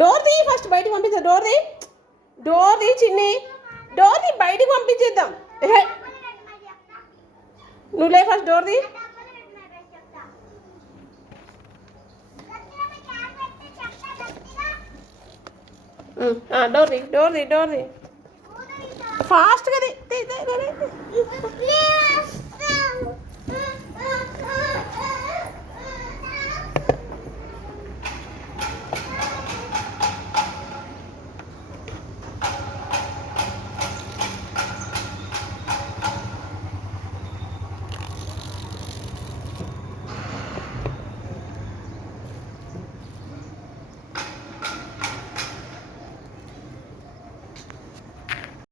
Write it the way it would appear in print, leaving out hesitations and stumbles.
డోర్ తీ ఫస్ట్, బయటికి పంపిద్దాం. డోర్ తీ చిన్ని, డోర్ తీ, బయటికి పంపించేద్దాం. నువ్వు లే ఫస్ట్, డోర్ తీ. డోర్ తీ ఫాస్ట్గా తీ.